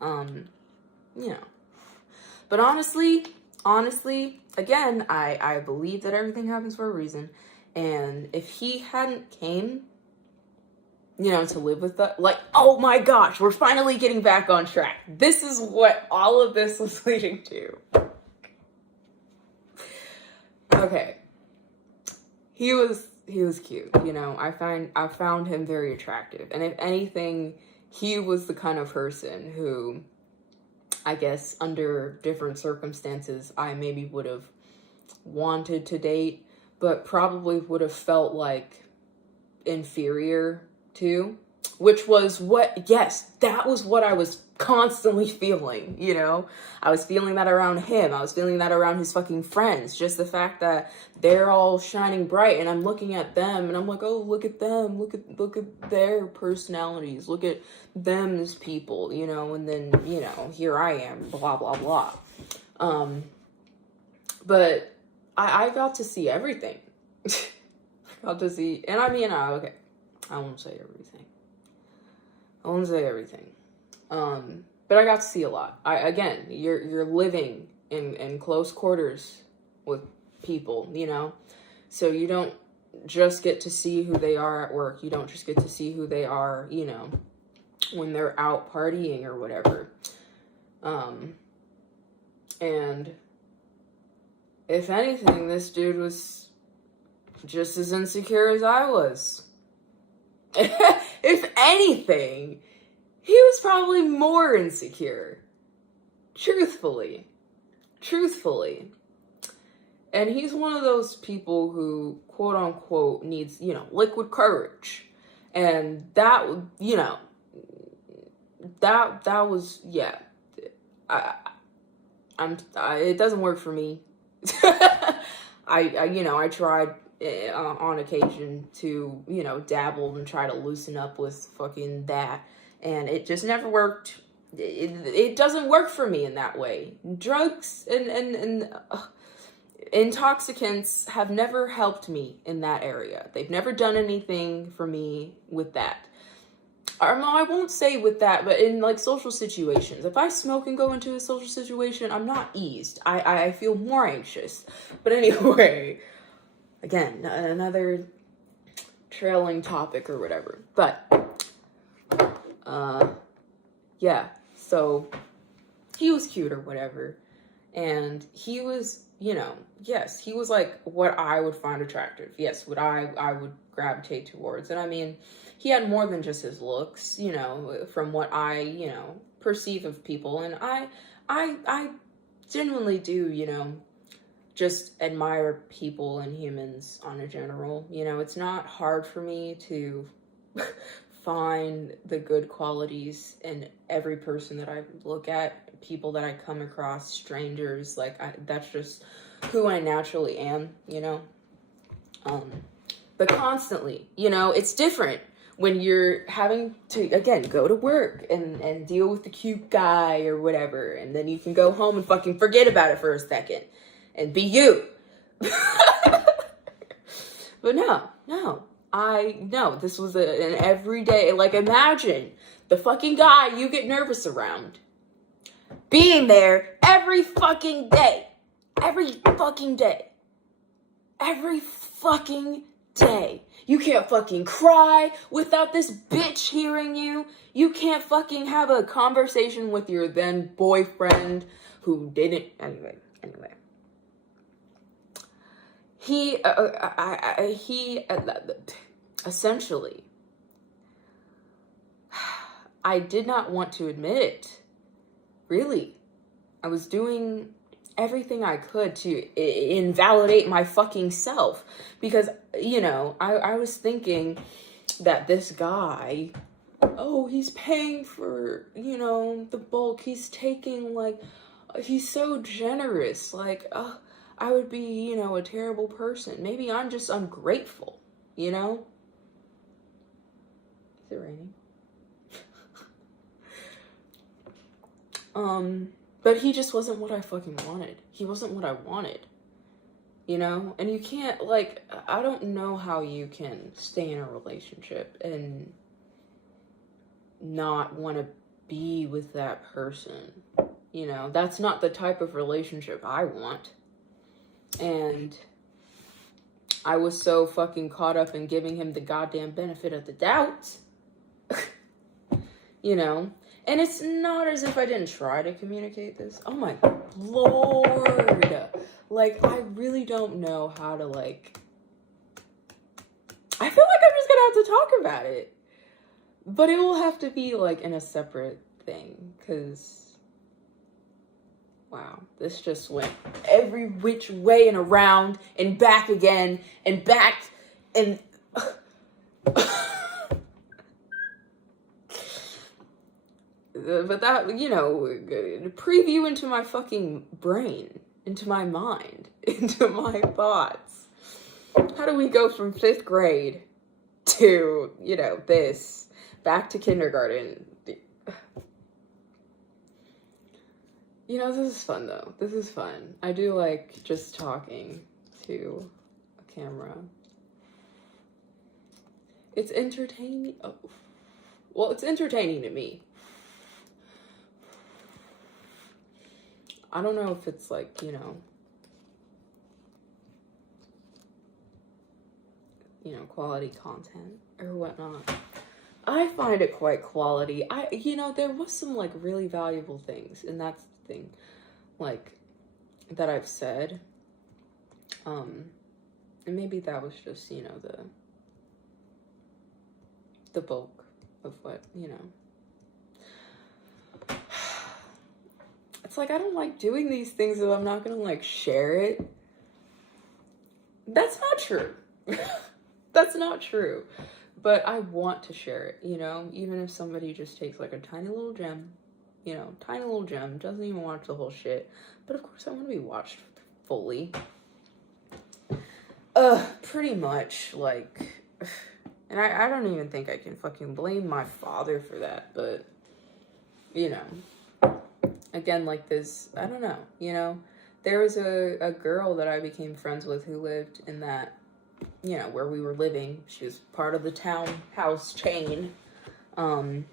You know. But honestly, again, I believe that everything happens for a reason. And if he hadn't came, you know, to live with us, like, oh my gosh, we're finally getting back on track. This is what all of this was leading to. Okay. He was cute, you know. I found him very attractive. And if anything, he was the kind of person who, I guess, under different circumstances, I maybe would have wanted to date, but probably would have felt, like, inferior to, which was that was what I was constantly feeling, you know? I was feeling that around him. I was feeling that around his fucking friends. Just the fact that they're all shining bright and I'm looking at them and I'm like, oh, look at them. Look at their personalities. Look at them as people, you know? And then, you know, here I am, blah, blah, blah. But I got to see everything. And I mean, okay, I won't say everything. But I got to see a lot. Again, you're living in close quarters with people, you know? So you don't just get to see who they are at work. You don't just get to see who they are, you know, when they're out partying or whatever. And if anything, this dude was just as insecure as I was. If anything, he was probably more insecure. Truthfully. And he's one of those people who, quote unquote, needs, you know, liquid courage. And that, you know, that was, yeah. It doesn't work for me. I tried on occasion to, you know, dabble and try to loosen up with fucking that. And it just never worked. It doesn't work for me in that way. Drugs and intoxicants have never helped me in that area. They've never done anything for me with that. I won't say with that, but in, like, social situations. If I smoke and go into a social situation, I'm not eased. I feel more anxious. But anyway, again, another trailing topic or whatever. But, yeah. So, he was cute or whatever. And he was, you know, yes, he was, like, what I would find attractive. Yes, what I would gravitate towards. And I mean, he had more than just his looks, you know, from what I, you know, perceive of people. And I genuinely do, you know, just admire people and humans on a general. You know, it's not hard for me to find the good qualities in every person that I look at, people that I come across, strangers. Like, that's just who I naturally am, you know. But constantly, you know, it's different when you're having to, again, go to work and deal with the cute guy or whatever, and then you can go home and fucking forget about it for a second and be you. But no, this was an everyday, like, imagine the fucking guy you get nervous around being there every fucking day. You can't fucking cry without this bitch hearing you. You can't fucking have a conversation with your then boyfriend who didn't. Anyway. He essentially, I did not want to admit it. Really. I was doing everything I could to invalidate my fucking self. Because, you know, I was thinking that this guy, oh, he's paying for, you know, the bulk. He's taking, like, he's so generous. Like, I would be, you know, a terrible person. Maybe I'm just ungrateful, you know? Is it raining? But he just wasn't what I fucking wanted. He wasn't what I wanted, you know? And you can't, like, I don't know how you can stay in a relationship and not want to be with that person, you know? That's not the type of relationship I want. And I was so fucking caught up in giving him the goddamn benefit of the doubt, you know? And it's not as if I didn't try to communicate this. Oh my Lord. Like, I really don't know how to, like... I feel like I'm just gonna have to talk about it. But it will have to be, like, in a separate thing. Because... wow. This just went every which way and around and back again and back and... But that, you know, preview into my fucking brain, into my mind, into my thoughts. How do we go from 5th grade to, you know, this, back to kindergarten? You know, this is fun, though. This is fun. I do like just talking to a camera. It's entertaining. Oh. Well, it's entertaining to me. I don't know if it's like, you know, quality content or whatnot. I find it quite quality. You know, there was some, like, really valuable things, and that's the thing, like, that I've said. And maybe that was just, you know, the bulk of what, you know. It's like, I don't like doing these things if I'm not gonna, like, share it. That's not true. That's not true. But I want to share it, you know? Even if somebody just takes, like, a tiny little gem, you know, tiny little gem, doesn't even watch the whole shit. But, of course, I want to be watched fully. Pretty much, like... And I don't even think I can fucking blame my father for that, but, you know... Again, like this, I don't know, you know, there was a girl that I became friends with who lived in that, you know, where we were living. She was part of the townhouse chain. And,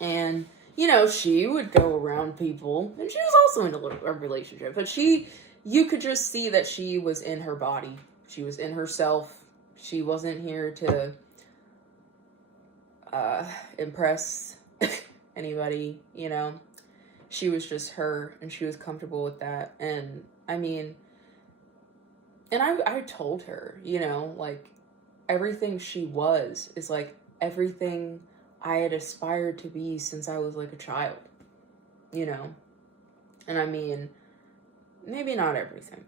you know, she would go around people, and she was also in a relationship, but you could just see that she was in her body. She was in herself. She wasn't here to, impress anybody, you know. She was just her, and she was comfortable with that. And I mean, and I told her, you know, like, everything she was is like everything I had aspired to be since I was like a child, you know. And I mean, maybe not everything,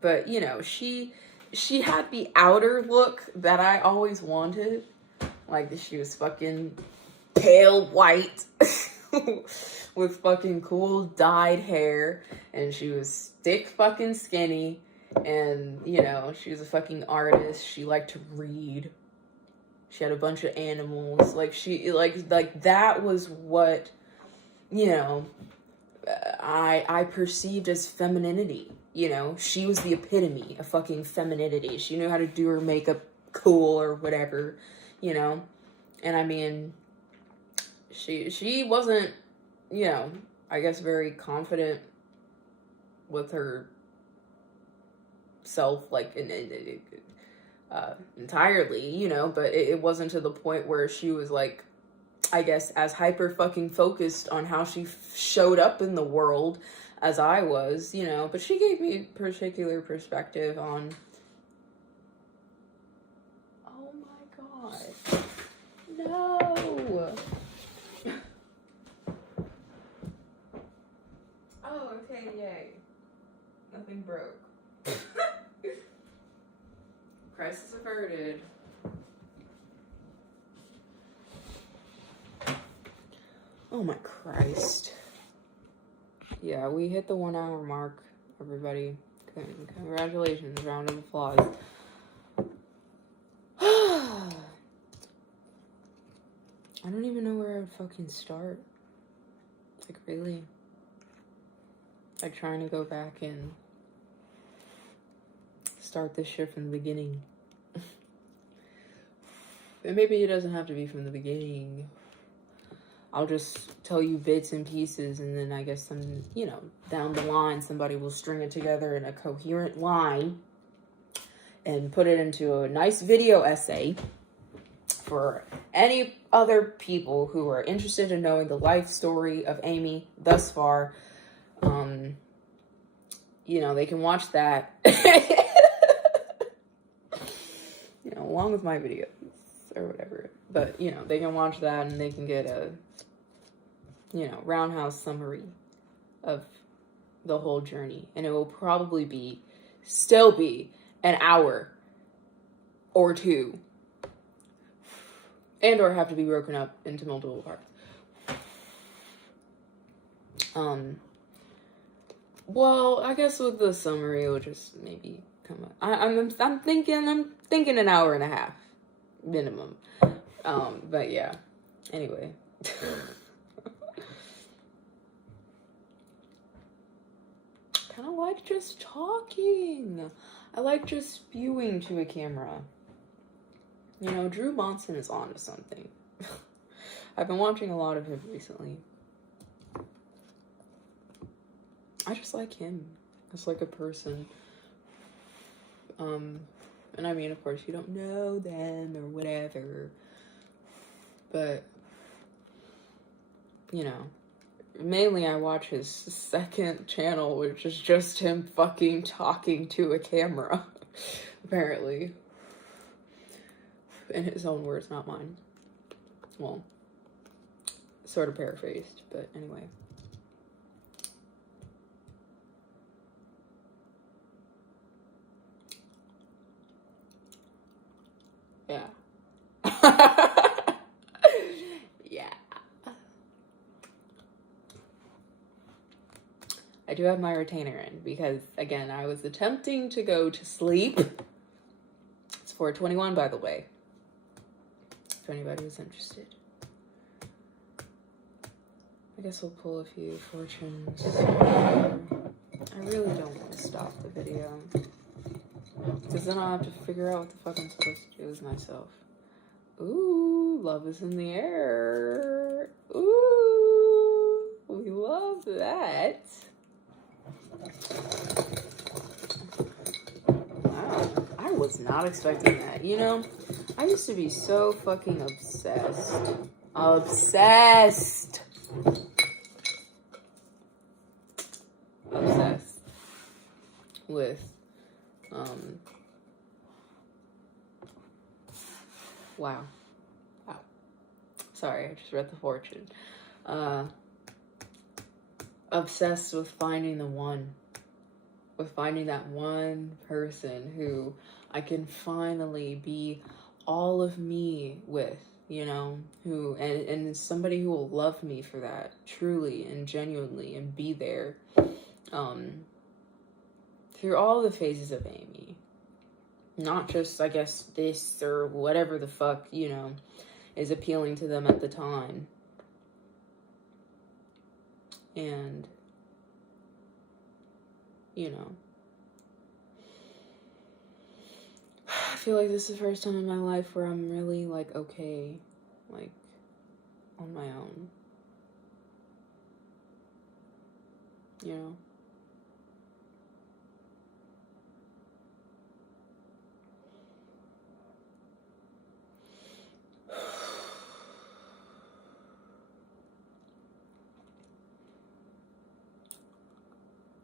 but, you know, she had the outer look that I always wanted. Like, she was fucking pale white with fucking cool dyed hair, and she was thick fucking skinny, and, you know, she was a fucking artist. She liked to read. She had a bunch of animals. Like, she, like that was what, you know, I perceived as femininity, you know. She was the epitome of fucking femininity. She knew how to do her makeup cool or whatever, you know. And I mean, she wasn't, you know, I guess very confident with her self, like, entirely, you know, but it wasn't to the point where she was, like, I guess, as hyper fucking focused on how she showed up in the world as I was, you know. But she gave me particular perspective on, oh my god, no. Oh my Christ. Yeah, we hit the 1 hour mark, everybody. Congratulations, round of applause. I don't even know where I would fucking start. Like, really? Like, trying to go back and start this shit from the beginning. And maybe it doesn't have to be from the beginning. I'll just tell you bits and pieces, and then I guess some, you know, down the line, somebody will string it together in a coherent line and put it into a nice video essay for any other people who are interested in knowing the life story of Amy thus far. You know, they can watch that, you know, along with my videos or whatever. But, you know, they can watch that and they can get a, you know, roundhouse summary of the whole journey. And it will probably still be an hour or two. And or have to be broken up into multiple parts. Well, I guess with the summary, it will just maybe come up. I'm thinking an hour and a half minimum. But yeah. Anyway. Kind of like just talking. I like just spewing to a camera. You know, Drew Monson is on to something. I've been watching a lot of him recently. I just like him as like a person. And I mean, of course, you don't know them or whatever. But, you know, mainly I watch his second channel, which is just him fucking talking to a camera, apparently. In his own words, not mine. Well, sort of paraphrased, but anyway. Yeah. Yeah. I do have my retainer in because, again, I was attempting to go to sleep. It's 4:21, by the way. If anybody was interested. I guess we'll pull a few fortunes. I really don't want to stop the video. Because then I'll have to figure out what the fuck I'm supposed to do with myself. Ooh, love is in the air. Ooh, we love that. Wow, I was not expecting that. You know, I used to be so fucking obsessed. Obsessed with, wow. Sorry, I just read the fortune. Obsessed with finding the one. With finding that one person who I can finally be all of me with, you know, who, and somebody who will love me for that, truly and genuinely, and be there, through all the phases of Amy. Not just, I guess, this or whatever the fuck, you know, is appealing to them at the time. And, you know, I feel like this is the first time in my life where I'm really, like, okay, like, on my own. You know?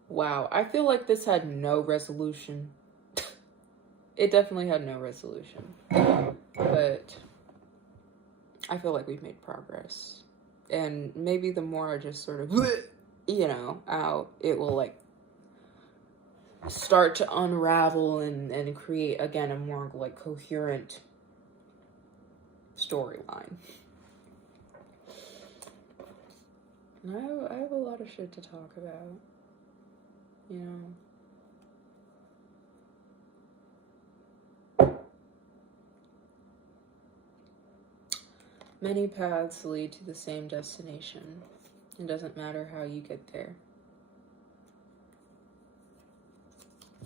Wow, I feel like this had no resolution. It definitely had no resolution. But I feel like we've made progress. And maybe the more I just sort of, you know, out, it will, like, start to unravel and create, again, a more, like, coherent storyline. I have a lot of shit to talk about, you know. Many paths lead to the same destination. It doesn't matter how you get there.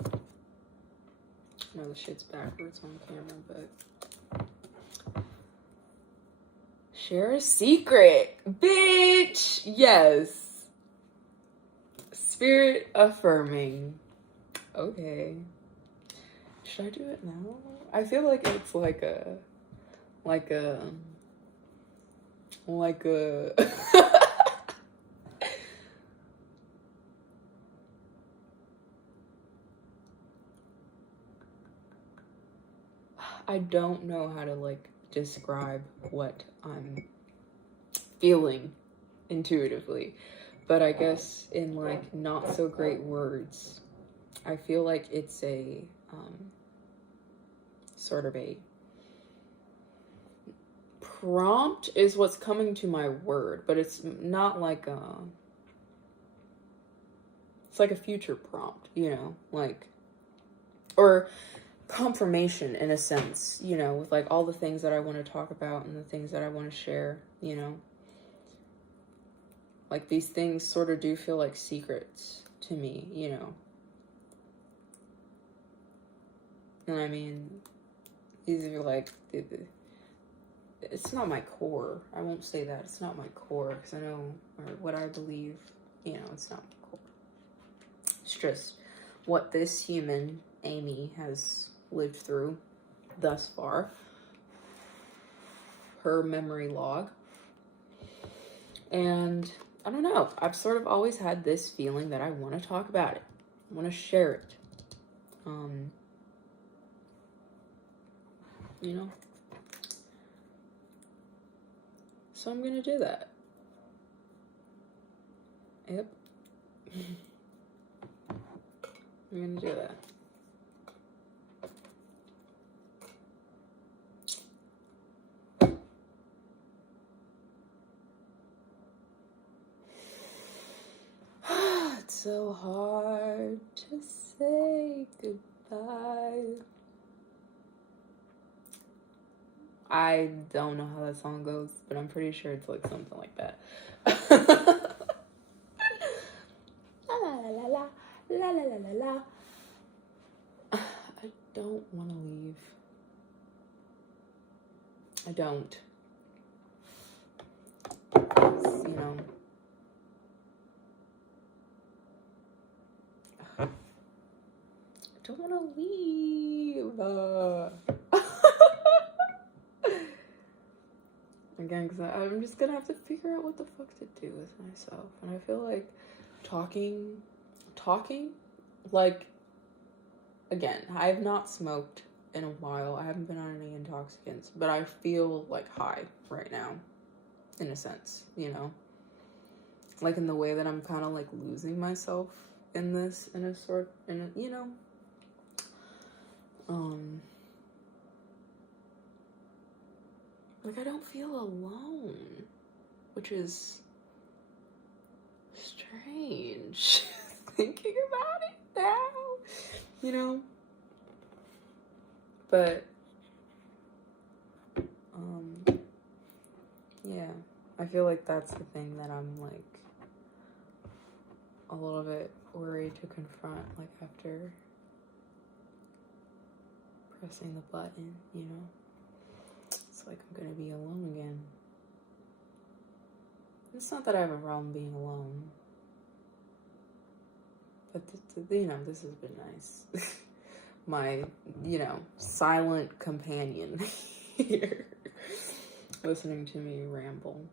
I know the shit's backwards on camera, but... Share a secret, bitch! Yes. Spirit affirming. Okay. Should I do it now? I feel like it's like a I don't know how to like describe what I'm feeling intuitively, but I guess in like not so great words, I feel like it's a sort of a prompt is what's coming to my word, but it's not like it's like a future prompt, you know, like, or confirmation in a sense, you know, with like all the things that I want to talk about and the things that I want to share, you know. Like these things sort of do feel like secrets to me, you know. And I mean, these are like, it's not my core. I won't say that. It's not my core because I know, or what I believe, you know, it's not my core. It's just what this human, Amy, has lived through thus far. Her memory log. And I don't know. I've sort of always had this feeling that I want to talk about it. I want to share it. You know? So I'm gonna do that. Yep. I'm gonna do that. It's so hard to say goodbye. I don't know how that song goes, but I'm pretty sure it's like something like that. La la la la la la la la. I don't want to leave. I don't. You know. I don't want to leave. Again, because I'm just gonna have to figure out what the fuck to do with myself. And I feel like talking, like, again, I have not smoked in a while. I haven't been on any intoxicants, but I feel like high right now, in a sense, you know? Like in the way that I'm kind of like losing myself in this, you know? Like I don't feel alone, which is strange. Thinking about it now, you know? But, yeah, I feel like that's the thing that I'm like a little bit worried to confront, like after pressing the button, you know? It's like I'm gonna be alone again. It's not that I have a problem being alone, but you know, this has been nice. My, you know, silent companion here, listening to me ramble.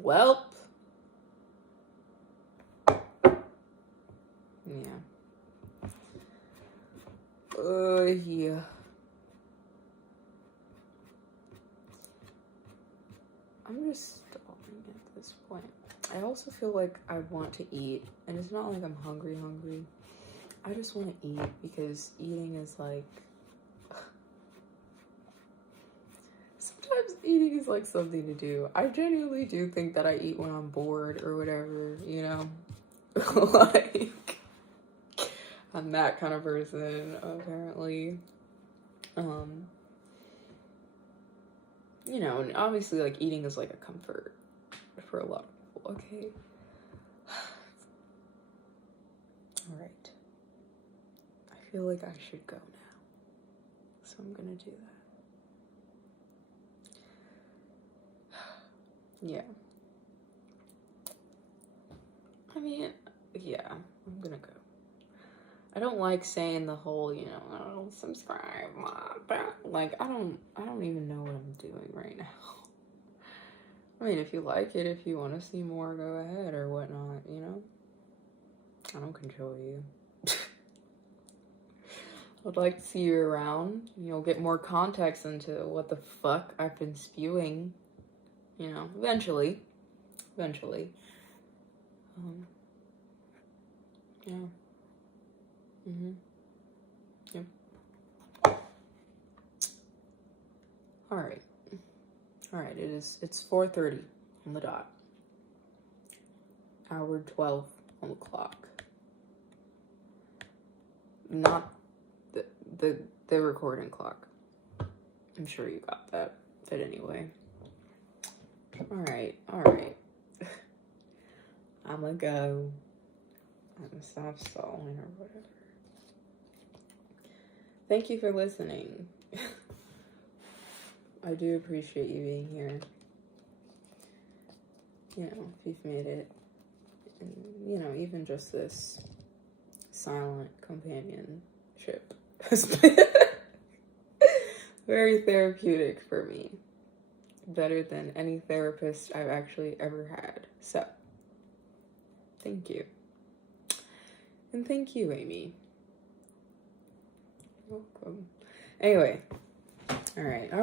Welp. Yeah. Yeah. I'm just stalling at this point. I also feel like I want to eat, and it's not like I'm hungry. I just want to eat because eating is like sometimes eating is like something to do. I genuinely do think that I eat when I'm bored or whatever, you know? Like, I'm that kind of person, apparently. You know, and obviously, like, eating is like a comfort for a lot of people, okay? Alright. I feel like I should go now. So I'm gonna do that. Yeah. I mean, yeah, I'm gonna go. I don't like saying the whole, you know, oh, subscribe, like, I don't even know what I'm doing right now. I mean, if you like it, if you want to see more, go ahead or whatnot, you know? I don't control you. I'd like to see you around. You'll get more context into what the fuck I've been spewing, you know, eventually. Yeah. Yep. Alright, it's 4:30 on the dot. Hour 12 on the clock. Not the recording clock. I'm sure you got that. But anyway. Alright. I'ma go. I'm gonna stop stalling or whatever. Thank you for listening. I do appreciate you being here. You know, if you've made it. And, you know, even just this silent companionship has been very therapeutic for me. Better than any therapist I've actually ever had. So, thank you. And thank you, Amy. You're welcome. Anyway. All right.